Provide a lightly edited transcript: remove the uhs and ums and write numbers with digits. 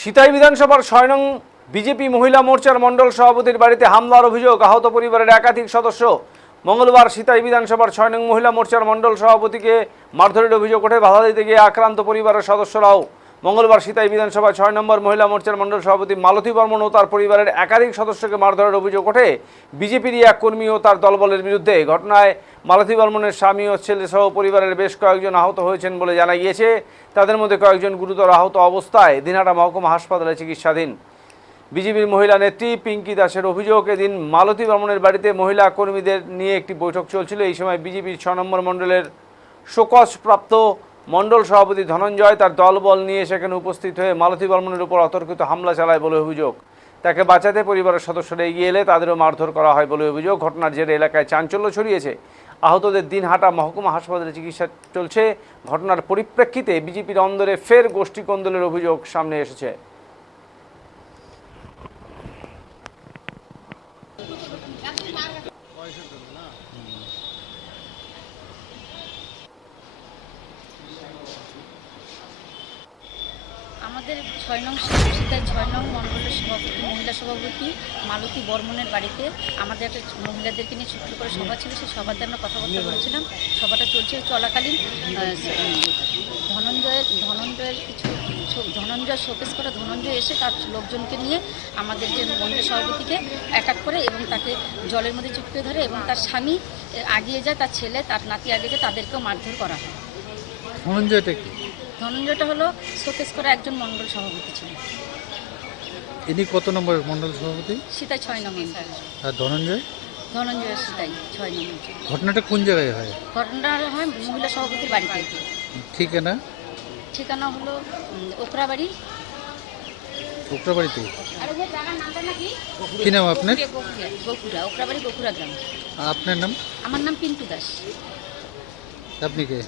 সিতাই বিধানসভার ৬ নং বিজেপি মহিলা মোর্চার মণ্ডল সভাপতির বাড়িতে হামলার অভিযোগ, আহত পরিবারের একাধিক সদস্য। মঙ্গলবার সিতাই বিধানসভার ৬ নং মহিলা মোর্চার মণ্ডল সভাপতিকে মারধরের অভিযোগ ওঠে। বাধা দিতে গিয়ে আক্রান্ত পরিবারের সদস্যরাও। মঙ্গলবার সিতাই বিধানসভায় ৬ নম্বর মহিলা মোর্চার মণ্ডল সভাপতি মালতী বর্মন ও তার পরিবারের একাধিক সদস্যকে মারধরের অভিযোগ ওঠে বিজেপির এক কর্মী ও তার দলবলের বিরুদ্ধে। ঘটনায় মালতী বর্মনের স্বামী ও ছেলে সহ পরিবারের বেশ কয়েকজন আহত হয়েছেন বলে জানা গিয়েছে। তাদের মধ্যে কয়েকজন গুরুতর আহত অবস্থায় দিনহাটা মহকুমা হাসপাতালে চিকিৎসাধীন। বিজেপির মহিলা নেত্রী পিঙ্কি দাসের অভিযোগ, এদিন মালতী বর্মনের বাড়িতে মহিলা কর্মীদের নিয়ে একটি বৈঠক চলছিল। এই সময় বিজেপির ৬ নম্বর মণ্ডলের শোকজপ্রাপ্ত মণ্ডল সভাপতি ধনঞ্জয় তার দলবল নিয়ে সেখানে উপস্থিত হয়ে মালতী বর্মনের উপর অতর্কিত হামলা চালায় বলে অভিযোগ। তাকে বাঁচাতে পরিবারের সদস্যরা এগিয়ে এলে তাদেরও মারধর করা হয় বলে অভিযোগ। ঘটনার জেরে এলাকায় চাঞ্চল্য ছড়িয়েছে। আহতদের দিনহাটা মহকুমা হাসপাতালে চিকিৎসা চলছে। ঘটনার পরিপ্রেক্ষিতে বিজেপির অন্দরে ফের গোষ্ঠী কোন্দলের অভিযোগ সামনে এসেছে। আমাদের ৬ নং সিতাই ৬ নং মণ্ডলের সভাপতি মহিলা সভাপতি মালতী বর্মনের বাড়িতে আমাদের একটা মহিলাদেরকে নিয়ে ছোট্ট করে সভা ছিল। সেই সভাতে আমরা কথাবার্তা বলছিলাম। সভাটা চলছে চলাকালীন ধনঞ্জয় শোকেস করা ধনঞ্জয় এসে তার লোকজনকে নিয়ে আমাদের যে মহিলা সভাপতিকে অ্যাটাক করে এবং তাকে জলের মধ্যে চিপকে ধরে এবং তার স্বামী আগিয়ে যায়, তার ছেলে তার নাতি আগিয়ে যায়, তাদেরকেও মারধর করা হয়। ধনঞ্জয়টা কি? ধনঞ্জয়টা হলো শোকেস করা একজন মণ্ডল সভাপতি ছিল। ইনি কত নম্বর মণ্ডল সভাপতি? সিতাই ৬ নম্বর। আর ধনঞ্জয়? ধনঞ্জয় সিতাই ৬ নম্বর। ঘটনাটা কোন জায়গায় হয়? ঘটনাটা হয় মহিলা সভাপতির বাড়িতে। ঠিকানা হলো ওকরাবাড়ি। ওকরাবাড়িতে? কি নাম আপনার? বকুড়া, ওকরাবাড়ি বকুড়া গ্রাম। আপনার নাম? আমার নাম পিন্টু দাস। আপনি কে?